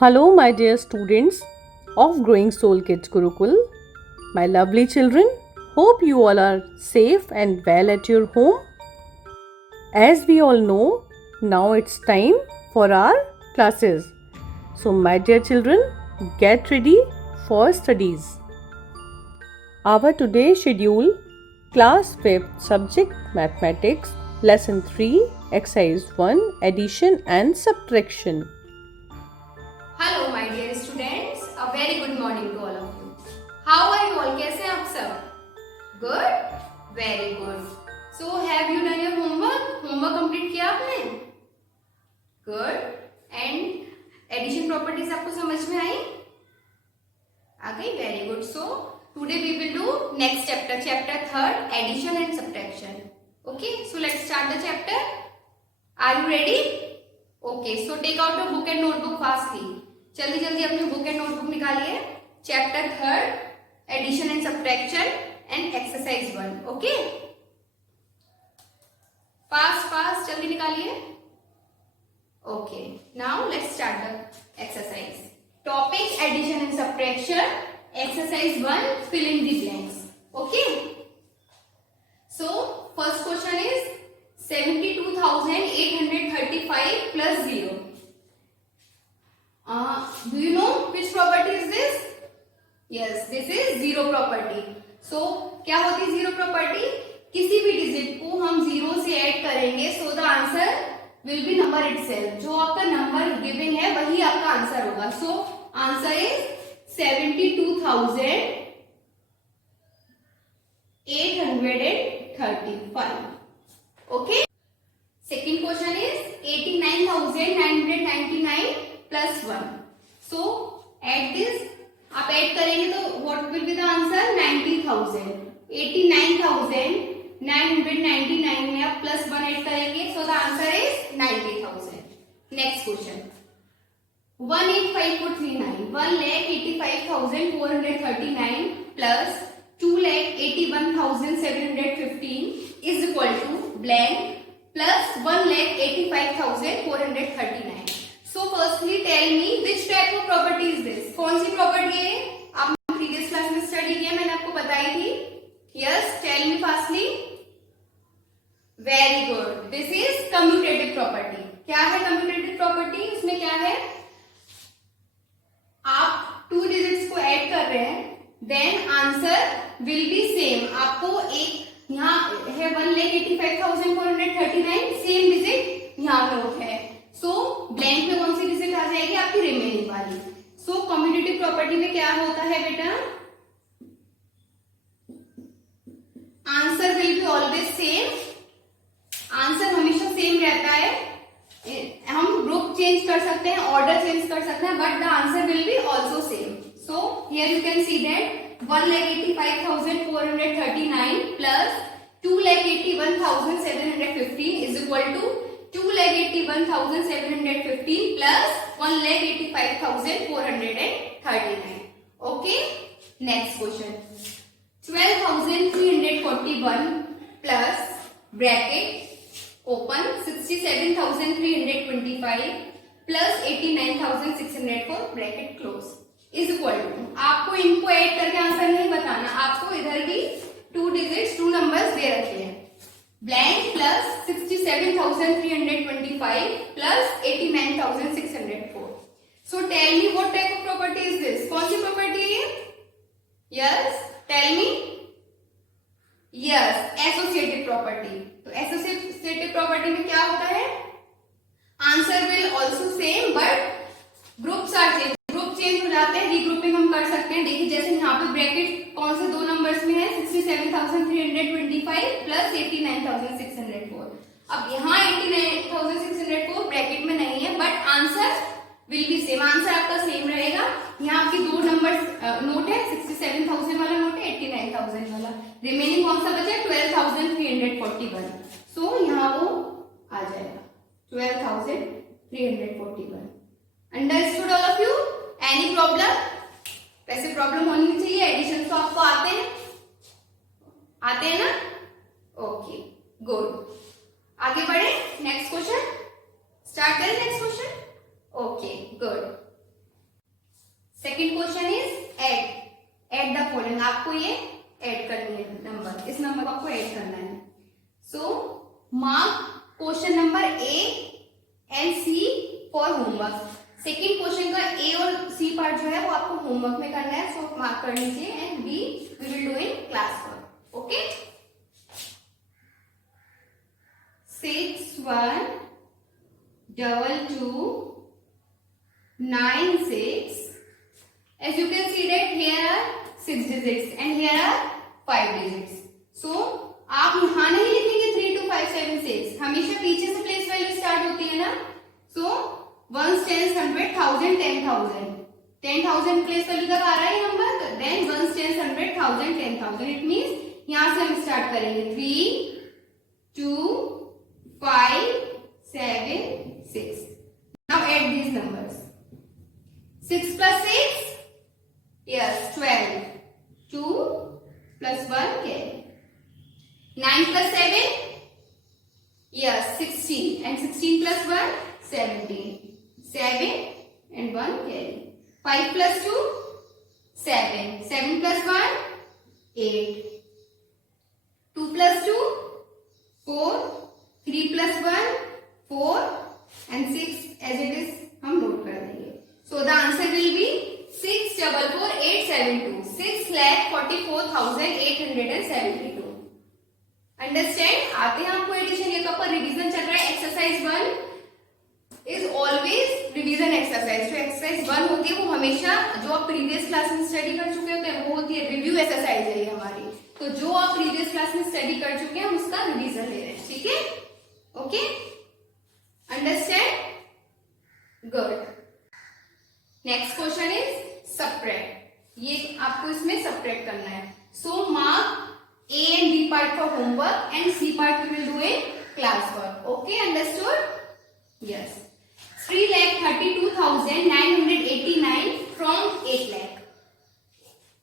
Hello, my dear students of Growing Soul Kids Gurukul, my lovely children. Hope you all are safe and well at your home. As we all know, now it's time for our classes. So, my dear children, get ready for studies. Our today's schedule, Class 5th Subject Mathematics, Lesson 3, Exercise 1, Addition and Subtraction. Hello my dear students, a very good morning to all of you. How are you all? कैसे हैं आप सब? Good, very good. So have you done your homework? Homework complete किया आपने? Good. And addition properties आपको समझ में आई? आ गई? Very good. So today we will do next chapter, chapter 3, addition and subtraction. Okay, so let's start the chapter. Are you ready? Okay, so take out your book and notebook fastly. जल्दी जल्दी अपनी book and notebook निकालिए. Chapter 3, addition and subtraction and exercise 1. Okay, fast fast जल्दी निकालिए. Okay, now let's start the exercise. Topic addition and subtraction. Exercise 1, fill in the blanks. Okay, so first question is 72,835 plus 0. Do you know which property is this? Yes, this is zero property. So क्या होती है zero property? किसी भी digit को हम zero से add करेंगे, so the answer will be number itself. जो आपका नंबर गिवन है वही आपका आंसर होगा. So answer is 72,835. Okay. Second question is 89,999 plus 1. So add this. आप ऐड करेंगे तो what will be the answer? 90,000. 89,999 में आप प्लस 1 ऐड करेंगे, so the answer is 90,000. Next question. 1,85,439. 1,85,439 plus 2,81,715 is equal to blank plus 1,85,439. So firstly tell me which type of property is this? कौन सी property है? आपने previous class में study किया, मैंने आपको बताई थी. Yes, tell me fastly. Very good. This is commutative property. क्या है commutative property? इसमें क्या है? आप टू डिजिट्स को ऐड कर रहे हैं, then answer will be same. आपको एक यहाँ है 1,85,439, सेम डिजिट यहाँ नोट है. सो ब्लैंक में कौन सी डिजिट आ जाएगी? आपकी रिमेनिंग वाली. सो कम्यूटेटिव प्रॉपर्टी में क्या होता है बेटा? Answer will be always same. Answer हमेशा सेम रहता है. हम ग्रुप चेंज कर सकते हैं, ऑर्डर चेंज कर सकते हैं, but the answer will B also same. So here you can see that 1,85,439 plus 2,81,715 is equal to 2,81,715 plus 1,85,439. Okay, next question. 12,341 plus bracket open 67,325 plus 89,604 bracket close is equal to. आपको इनको add करके answer नहीं बताना, आपको इधर की two digits, two numbers दे रखे हैं. Blank plus 67,325 plus 89,604. So tell me what type of property is this? कौन सी प्रॉपर्टी है? Yes, tell me. Yes, associative property. तो एसोसिएटिव प्रॉपर्टी में क्या होता है? Answer will also same but groups are change. Group change हो जाते हैं, रीग्रुपिंग हम कर सकते हैं. देखिए जैसे यहाँ पे ब्रैकेट कौन से दो नंबर्स में है? 67,325 प्लस 89,604. अब यहाँ 89,604 ब्रैकेट में नहीं है, but answer will B same. Answer आपका सेम रहेगा. यहाँ आपके दो नंबर नोट है, 67,000 वाला नोट है, 89,000 वाला. रिमेनिंग कौन सा बचा? 12,341. सो यहाँ वो आ जाएगा 12,341. Understood all of you? Any problem? वैसे प्रॉब्लम होनी नहीं चाहिए. एडिशन तो आपको आते हैं ना? Okay, good. आगे बढ़े. नेक्स्ट क्वेश्चन स्टार्ट करें. Next question. Okay, good. Question number A and C for homework. Second question का ए और सी पार्ट जो है वो आपको होमवर्क में करना है, सो मार्क कर लीजिए, and B we will do in class work. Okay, 6 1 2 2 9 6. As you can see that here are 6 digits and here are 5 digits. So आप यहाँ नहीं लिखेंगे 3 2 5 7 6, हमेशा पीछे से प्लेस वैल्यू स्टार्ट होती है ना। So ones, tens, 100, 1000, 10,000, 10,000 place value तक आ रहा है number, then ones, tens, 100, 1000, 10,000, it means यहाँ से हम स्टार्ट करेंगे 3 2 5 7 6. Now add these numbers. 6 plus 6, yes, 12. 2 plus 1 carry. 9 plus 7, yes, 16. And 16 plus 1, 17. 7 and 1 carry. 5 plus 2, 7. 7 plus 1, 8. 2 plus 2, 4. 3 plus 1, 4. And 6 as it is हम note कर देंगे. So the answer will be 644,872. 6,44,872. Understand? आते हैं आपको एडिशन, ये पर revision चल रहा है। Exercise 1 is always revision exercise. जो एक्सरसाइज 1 होती है वो हमेशा जो आप प्रीवियस क्लास में स्टडी कर चुके होते हैं वो होती है रिव्यू एक्सरसाइज है ये हमारी। तो जो आप प्रीवियस क्लास में स्टडी कर चुके हैं उसका रिवीजन ले रहे हैं, ठीक है? Okay, understand? Good. Next question is subtract. ये आपको इसमें सब्ट्रैक्ट करना है। सो mark A and B part for homework and C part we will do in class work. Okay, understood? Yes. 3,32,989 from 8 lakh.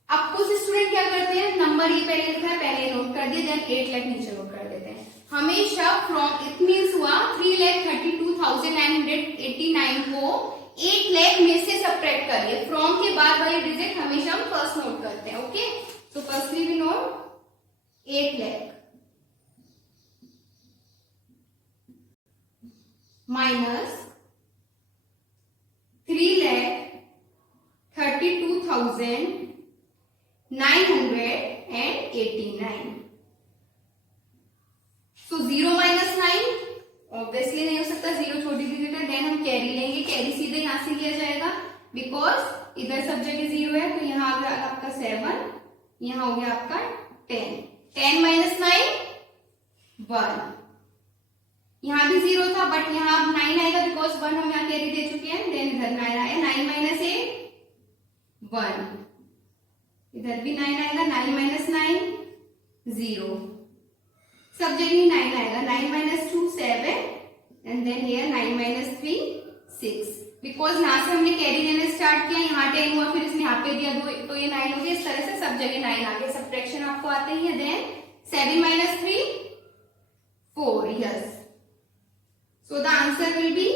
अब कुछ स्टूडेंट क्या करते हैं, नंबर ये पहले लिखा है, पहले नोट कर दिया, देन 8 लाख नीचे नोट कर देते हैं। हमेशा फ्रॉम इट मीन्स हुआ 3,32,989 को 8 लाख में से सब्ट्रैक्ट करिए। फ्रॉम के बाद वाले डिजिट हमेशा हम फर्स्ट नोट करते हैं। Okay, so firstly we note 8 lakh minus 3,32,989. So 0 minus 9 obviously नहीं हो सकता, 0 छोटी डिजिट है। देन हम कैरी लेंगे, कैरी सीधे यहां से लिया जाएगा बिकॉज इधर सब जगह 0 है। तो यहाँ आ गया आपका 7, यहाँ हो गया आपका 10. 10 minus 9 1. यहाँ भी 0 था बट यहाँ अब 9 आएगा बिकॉज 1 हम यहाँ कैरी दे चुके हैं। देन इधर 9 आया, 9 minus 8 1. इधर भी 9 आएगा, 9 minus 9 0. सब जगह 9 आएगा। 9 minus 2 7 and then here 9 minus 3 6. Because यहाँ से हमने कैरी लेना स्टार्ट किया, यहाँ 10 हुआ, फिर इसने यहाँ पे दिया 2 तो ये 9 हो गया। इस तरह से सब जगह 9 आ गया। सब्ट्रैक्शन आपको आते ही है। Then 7 minus 3 4. Yes, so the answer will be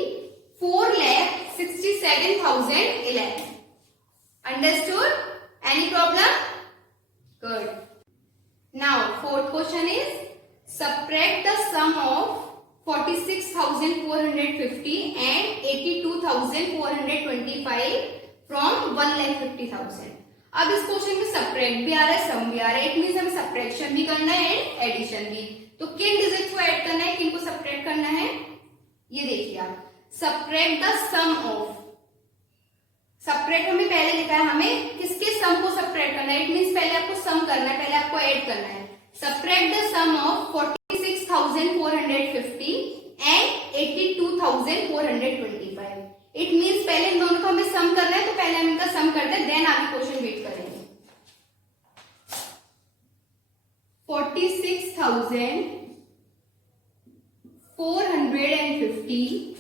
4,67,011. Understood? Any problem? Good. Now fourth question is subtract the sum of 46,450 and 82,425 from 1,50,000. अब इस क्वेश्चन में सब्ट्रैक्ट भी आ रहा है, सम भी आ रहा है। इट मींस हमें सब्ट्रैक्शन भी करना है एंड एडिशन भी। तो किन डिजिट को ऐड करना है, किन को सब्ट्रैक्ट करना है, ये देखिए आप। Subtract the sum of, subtract हमें पहले लिखा है, हमें किसके सम को सब्ट्रैक्ट करना है। इट मींस पहले आपको सम करना है, पहले आपको ऐड करना है। Subtract the sum of 46,450 and 82,425. It means पहले इन दोनों को हमें सम करना है, तो पहले हम इनका सम करते हैं, देन आगे क्वेश्चन वेट करेंगे। 46,450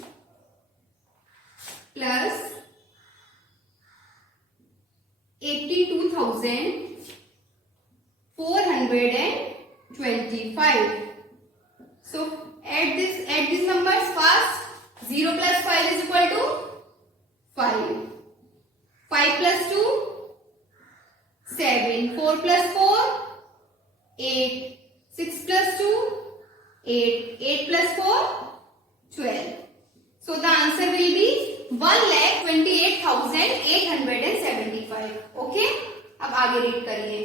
plus 82,425. So add these numbers fast. 0 plus 5 is equal to 5. 5 plus 2 7. 4 plus 4 8. 6 plus 2 8. 8 plus 4 12. So the answer will be 1,28,875. Okay? अब आगे रीड करिए.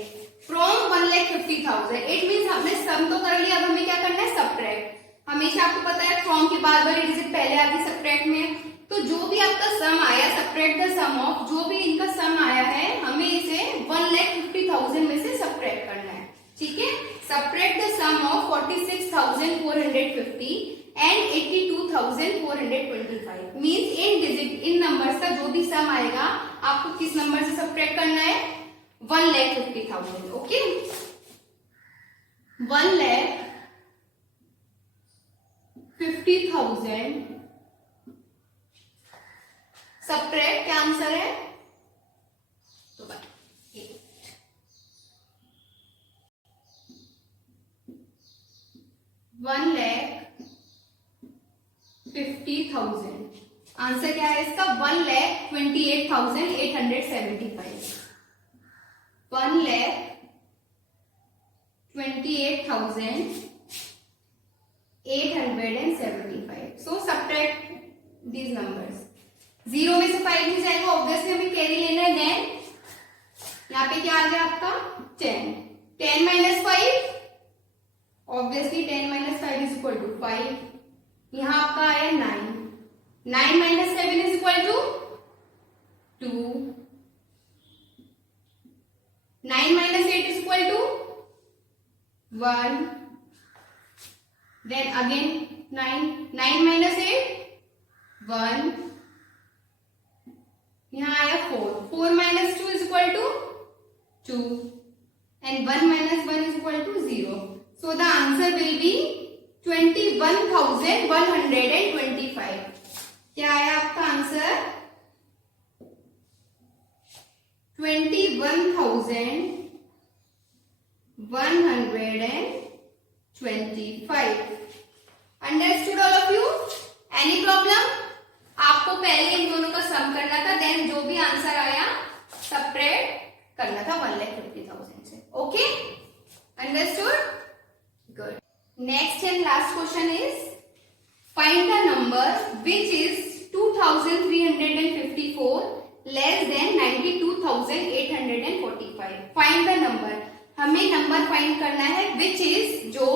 From 1,50,000. It means हमने सम तो कर लिया, अब हमें क्या करना है? सब्ट्रैक्ट. हमेशा आपको पता है फ्रॉम की बार बार डिजिट पहले आती सब्ट्रैक्ट में. तो जो भी आपका सम आया, सब्ट्रैक्ट द सम ऑफ, जो भी इनका सम आया है हमें इसे 1,50,000 में से सब्ट्रैक्ट करना है. ठीक है? Subtract the sum of 46,450 and 82,425. Means इन डिजिट, इन नंबर्स का जो भी सम आएगा आपको किस नंबर से सब्ट्रैक्ट करना है? 1,50,000. ओके? 1,50,000 सब्ट्रैक्ट क्या आंसर है? तो 1,50,000. आंसर क्या है इसका? 1,28,875. 1,28,875. So subtract these numbers. 0 में से 5 नहीं जाएगा, ऑब्वियसली हमें कैरी लेना है. देन यहाँ पे क्या आ गया आपका? 10. 10 minus 5, obviously 10 minus 5 is equal to 5. यहाँ आपका आया 9. 9 minus 7 is equal to 2. 9 minus 8 is equal to 1. Then again 9. 9 minus 8, 1. यहाँ आया 4. 4 minus 2 is equal to 2. And 1 minus 1 is equal to 0. So the answer will be 21,125. क्या आया आपका answer? 21,125. Understood all of you? Any problem? आपको पहले इन दोनों का सम करना था, देन जो भी आंसर आया सब्ट्रैक्ट करना था 1,50,000 से. Okay? Understood? Good. Next and last question is find the number which is 2,354 less than 92,845. Find the number. हमें नंबर फाइंड करना है विच इज जो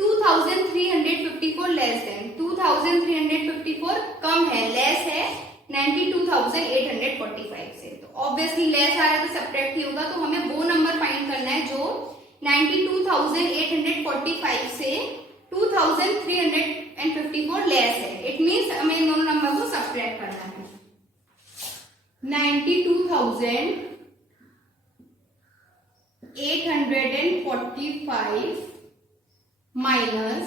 2,354 लेस देन. 2,354 कम है, लेस है 92,845 से. तो ऑब्वियसली लेस आ रहा है तो सब्ट्रैक्ट ही होगा. तो हमें वो नंबर फाइंड करना है जो 92,845 से 2,354 लेस है. इट मीन्स हमें इन दोनों नंबर को सब्ट्रैक्ट करना है. 92,845 minus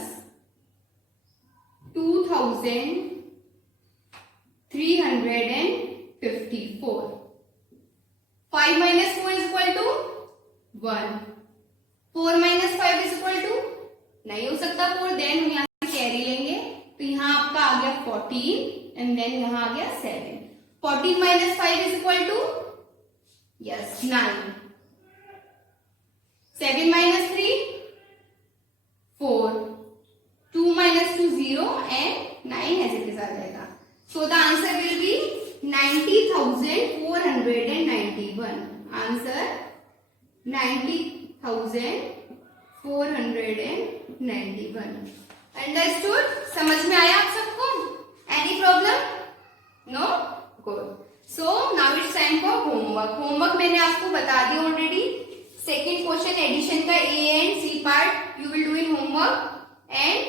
2,354. 5 minus 4 is equal to 1. 4 minus 5 is equal to, नहीं हो सकता 4. देन हम यहाँ से कैरी लेंगे. तो यहाँ आपका आ गया 14 एंड देन यहाँ आ गया 7. 14 minus 5 is equal to, yes, 9. 7 minus 3, 4. 2 minus 2, 0 and 9 as it is आ जाएगा. So the answer will be 90,491. Answer 90,491. Understood? समझ में आया आप सबको? Any problem? No? Good. So now it's time for homework. Homework मैंने आपको बता दिया already. Second question addition का A and C part you will do in homework. And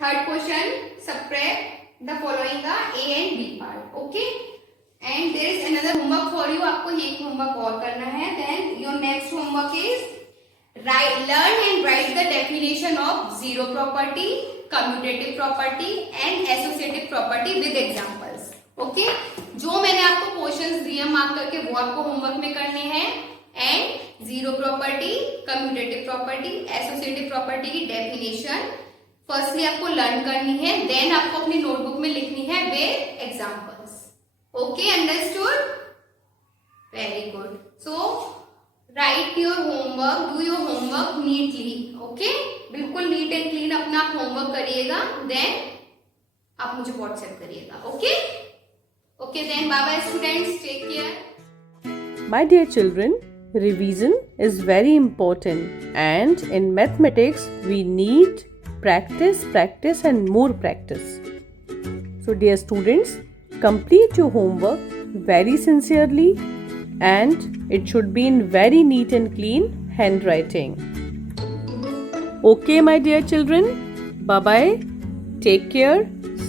third question subtract the following का A and B part. Okay? And there is another homework for you. आपको एक homework और करना है. Then your next homework is learn and write the definition of zero property, commutative property and associative property with examples. Okay? जो मैंने आपको questions दिए mark करके वो आपको होमवर्क में करने हैं. And zero property, commutative property, associative property की डेफिनेशन फर्स्टली आपको लर्न करनी है. देन आपको अपनी नोटबुक में लिखनी है with examples. Okay? Understood? Very good. So write your homework, do your homework neatly. Okay? बिल्कुल नीट एंड क्लीन अपना होमवर्क करिएगा. देन आप मुझे व्हाट्सएप करिएगा. Okay okay then bye bye students, take care. My dear children, revision is very important, and in mathematics we need practice, practice and more practice. So dear students, complete your homework very sincerely, and it should be in very neat and clean handwriting. Okay my dear children, bye bye, take care,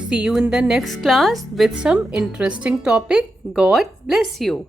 see you in the next class with some interesting topic. God bless you.